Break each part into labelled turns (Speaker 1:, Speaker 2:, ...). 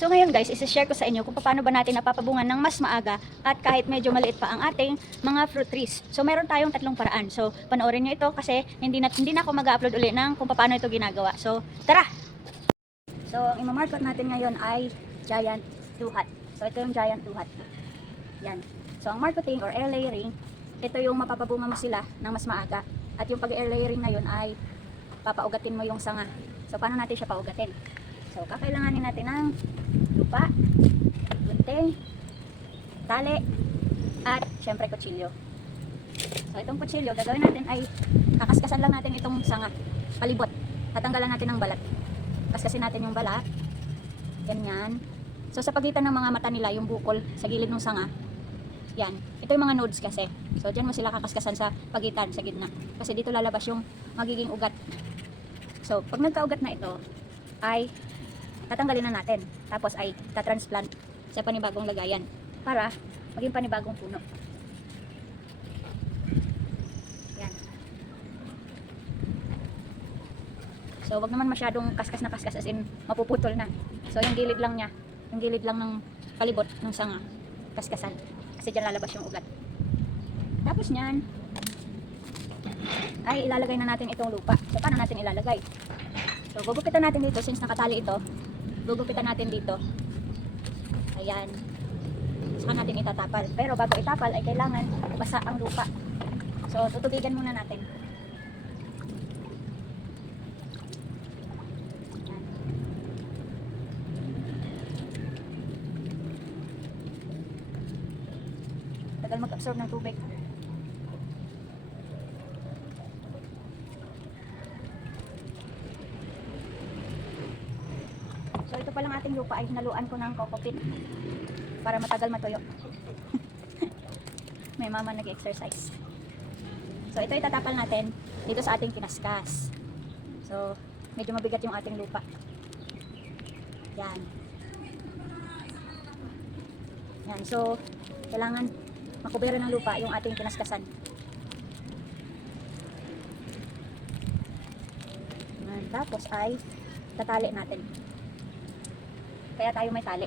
Speaker 1: So ngayon guys, isi-share ko sa inyo kung paano ba natin napapabungan ng mas maaga at kahit medyo maliit pa ang ating mga fruit trees. So meron tayong tatlong paraan. So panoorin nyo ito kasi hindi na, hindi na ako mag-upload uli ng kung paano ito ginagawa. So tara! So ang imamarkot natin ngayon ay giant duhat. So ito yung giant duhat. Yan. So ang marketing or air layering, ito yung mapapabunga mo sila ng mas maaga. At yung pag-air layering na yun ay papaugatin mo yung sanga. So paano natin siya paugatin? So kakailanganin natin ng lupa, gunting, tali, at syempre kutsilyo. So itong kutsilyo, gagawin natin ay kakaskasan lang natin itong sanga, palibot. Tatanggalan natin ng balat. Kaskasin natin yung balat. Ganyan. So sa pagitan ng mga mata nila, yung bukol sa gilid ng sanga, yan. Ito yung mga nodes kasi. So dyan mo sila kakaskasan sa pagitan, sa gitna. Kasi dito lalabas yung magiging ugat. So pag nagkaugat na ito, ay tatanggalin na natin. Tapos ay tatransplant sa panibagong lagayan para maging panibagong puno. Yan. So, wag naman masyadong kaskas na kaskas as in mapuputol na. So, yung gilid lang niya, yung gilid lang ng palibot ng sanga, kaskasan. Kasi dyan lalabas yung ugat. Tapos niyan, ay ilalagay na natin itong lupa. So, paano natin ilalagay? So, gugupitan natin dito since nakatali ito. Gugupitan natin dito. Ayan. Saka natin itatapal. Pero bago itapal ay kailangan basa ang lupa. So, tutubigan muna natin. Tagal mag-absorb ng tubig. So ito palang ating lupa ay hinaluan ko ng kokopit para matagal matuyo. May mama nag-exercise. So ito itatapal natin dito sa ating kinaskas. So medyo mabigat yung ating lupa. Yan. Yan. So kailangan makubera ng lupa yung ating kinaskasan. Yan. Tapos ay tatali natin. Kaya tayo may tali.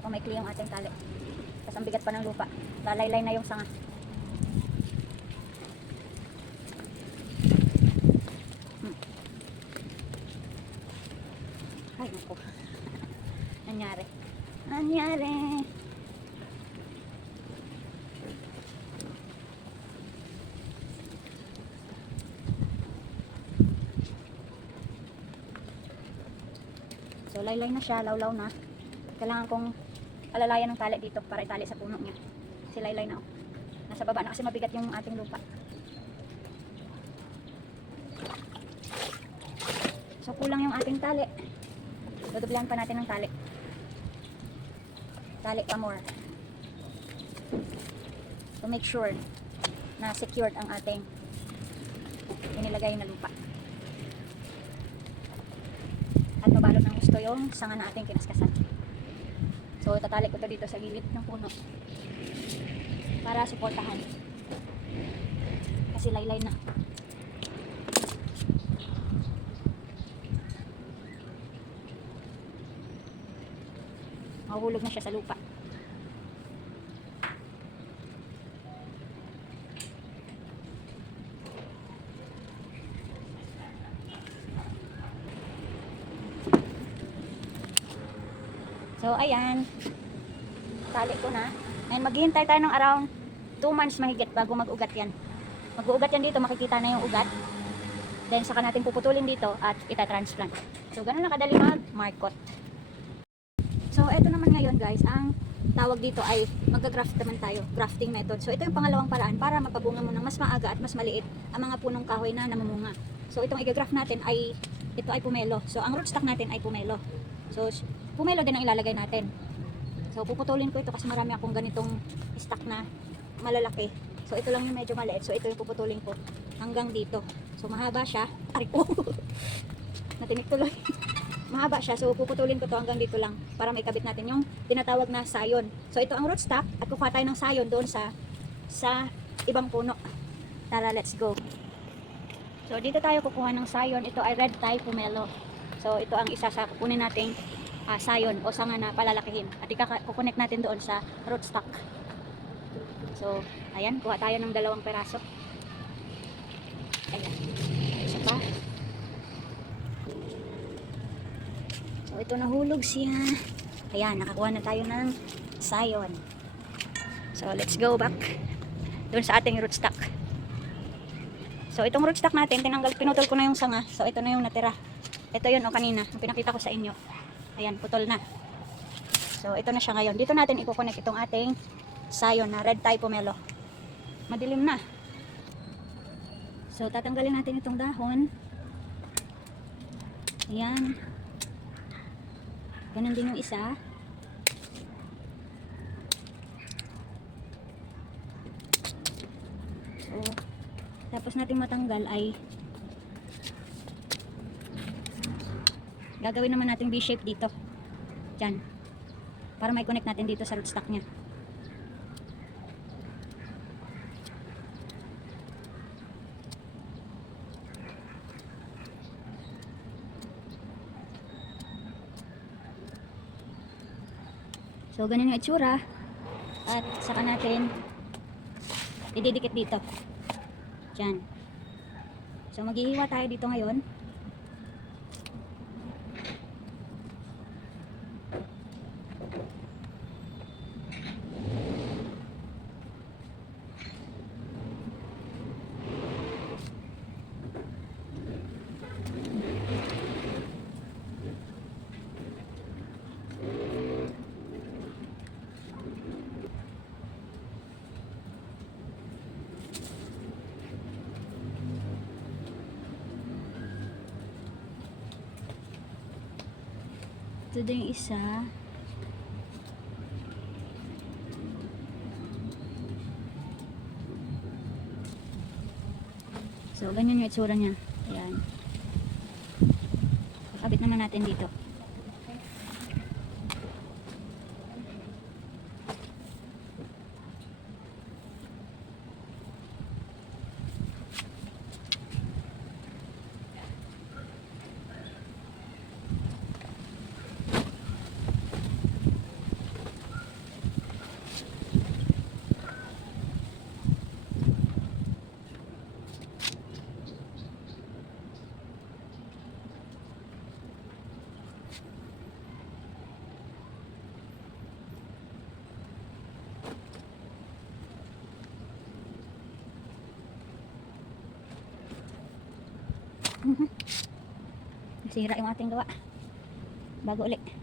Speaker 1: Pumaikli yung ating tali. Tapos ang bigat pa ng lupa. Lalaylay na yung sanga. Laylay na siya, lawlaw na. Kailangan kong alalayan ng tali dito para itali sa puno niya. Si laylay na. oh. Nasa baba na kasi mabigat yung ating lupa. So kulang yung ating tali. Dudublan pa natin ng tali. Tali pa more. To make sure na secured ang ating inilagay na lupa. at mabalot ng gusto yung sanga na ating kinaskasan. So, tatali ko to dito sa gilid ng puno para suportahan. Kasi laylay na. Mahuhulog na siya sa lupa. So, ayan. Tali ko na. And maghihintay tayo ng around 2 months mahigit bago mag-ugat yan. Mag-uugat yan dito, makikita na yung ugat. Then, saka natin puputulin dito at itatransplant. So, ganun lang kadali mag-markot. So, eto naman ngayon guys, ang tawag dito ay mag-graft naman tayo, grafting method. So, ito yung pangalawang paraan para mapabunga mo ng mas maaga at mas maliit ang mga punong kahoy na namumunga. So, itong i-graft natin ay, ito ay pumelo. So, ang rootstock natin ay pumelo. So, pumelo din ang ilalagay natin. So, puputulin ko ito kasi marami akong ganitong stock na malalaki. So, ito lang yung medyo maliit. So, ito yung puputulin ko hanggang dito. So, mahaba siya. Ari ko. Natinik tuloy. mahaba siya. So, puputulin ko to hanggang dito lang para maikabit natin yung tinatawag na sayon. So, ito ang rootstock at kukuha tayo ng sayon doon sa sa ibang puno. Tara, let's go. So, dito tayo kukuha ng sayon. Ito ay red tie pomelo. So, ito ang isa sa kukunin nating ah, sayon o sanga na palalakihin. At ikukonek natin doon sa rootstock. So, ayan, kuha tayo ng dalawang peraso. Ayan. Isa pa. So, ito nahulog siya. Ayan, nakakuha na tayo ng sayon. So, let's go back doon sa ating rootstock. So, itong rootstock natin, tinanggal, pinutol ko na yung sanga. So, ito na yung natira. Ito yun, o kanina, yung pinakita ko sa inyo. Ayan, putol na. So, ito na siya ngayon. Dito natin i-connect itong ating sayon na red tie pomelo. Madilim na. So, tatanggalin natin itong dahon. Ayan. Ganun din yung isa. So, tapos natin matanggal ay gagawin naman natin V-shape dito. Diyan. Para may connect natin dito sa rootstock niya. So, ganun yung itsura. At saka natin ididikit dito. Diyan. So, maghihiwa tayo dito ngayon. Ito din isa. So, ganyan yung itsura niya. Ayan. Kakabit naman natin dito. Nasira yung ating gawa. Bago ulit.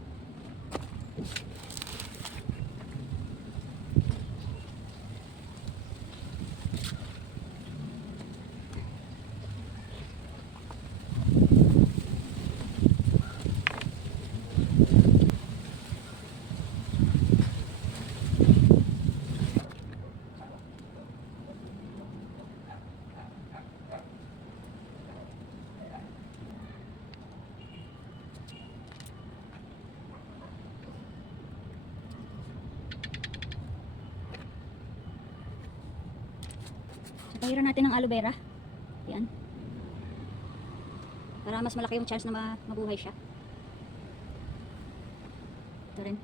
Speaker 1: Pahiran natin ng aloe vera. Yan. Para mas malaki yung chance na ma- mabuhay siya. Ito rin.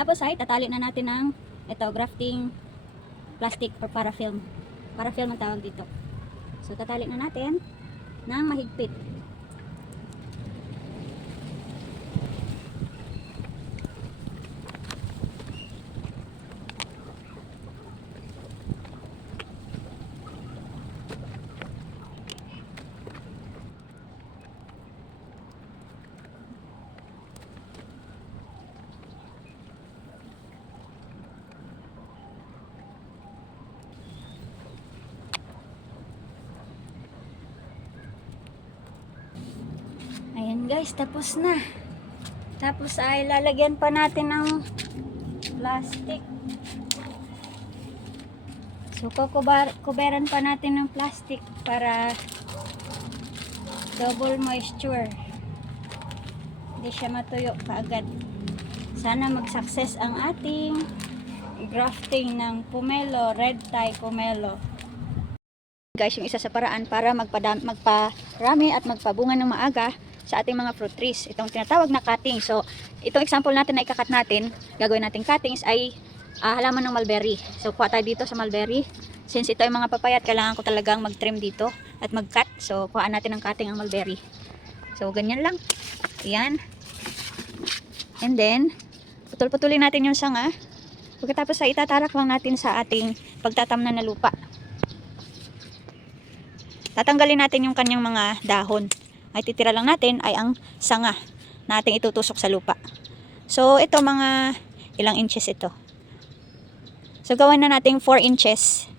Speaker 1: Tapos ay tatali na natin ng ito grafting plastic or parafilm. Parafilm ang tawag dito. So tatali na natin ng mahigpit. Guys, tapos na. Tapos ay lalagyan pa natin ng plastic. So, kukubar, kuberan pa natin ng plastic para double moisture. Hindi siya matuyo kaagad. Sana mag-success ang ating grafting ng pomelo, red tie pomelo. Guys, yung isa sa paraan para magpadam, magparami at magpabunga ng maaga sa ating mga fruit trees. Itong tinatawag na cutting. So, itong example natin na ikakat natin, gagawin nating cuttings ay ah, halaman ng mulberry. So, kuha tayo dito sa mulberry. Since ito ay mga papayat, kailangan ko talagang mag-trim dito at mag-cut. So, kuha natin ng cutting ang mulberry. So, ganyan lang. Ayan. And then, putol-putulin natin yung sanga. Pagkatapos ay itatarak lang natin sa ating pagtatamnan na lupa. Tatanggalin natin yung kanyang mga dahon. Ay titira lang natin ay ang sanga na ating itutusok sa lupa. So, ito mga ilang inches ito. So, gawin na natin 4 inches.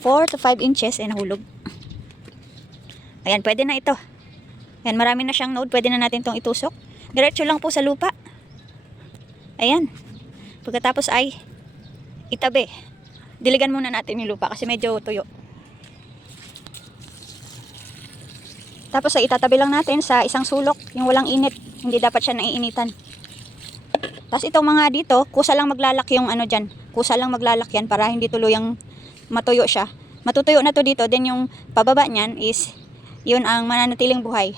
Speaker 1: 4 to 5 inches ay nahulog. Ayan, pwede na ito. Ayan, marami na siyang node. Pwede na natin itong itusok. Diretso lang po sa lupa. Ayan. Pagkatapos ay itabi. Diligan muna natin yung lupa kasi medyo tuyo. Tapos ay itatabi lang natin sa isang sulok, yung walang init. Hindi dapat siya naiinitan. Tapos itong mga dito, kusa lang maglalak yung ano dyan. Kusa lang maglalak yan para hindi tuluyang matuyo siya. Matutuyo na to dito, then yung pababa niyan is yun ang mananatiling buhay.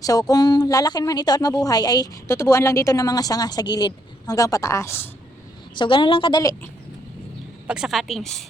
Speaker 1: So kung lalakin man ito at mabuhay ay tutubuan lang dito ng mga sanga sa gilid hanggang pataas. So ganun lang kadali pag sa cuttings.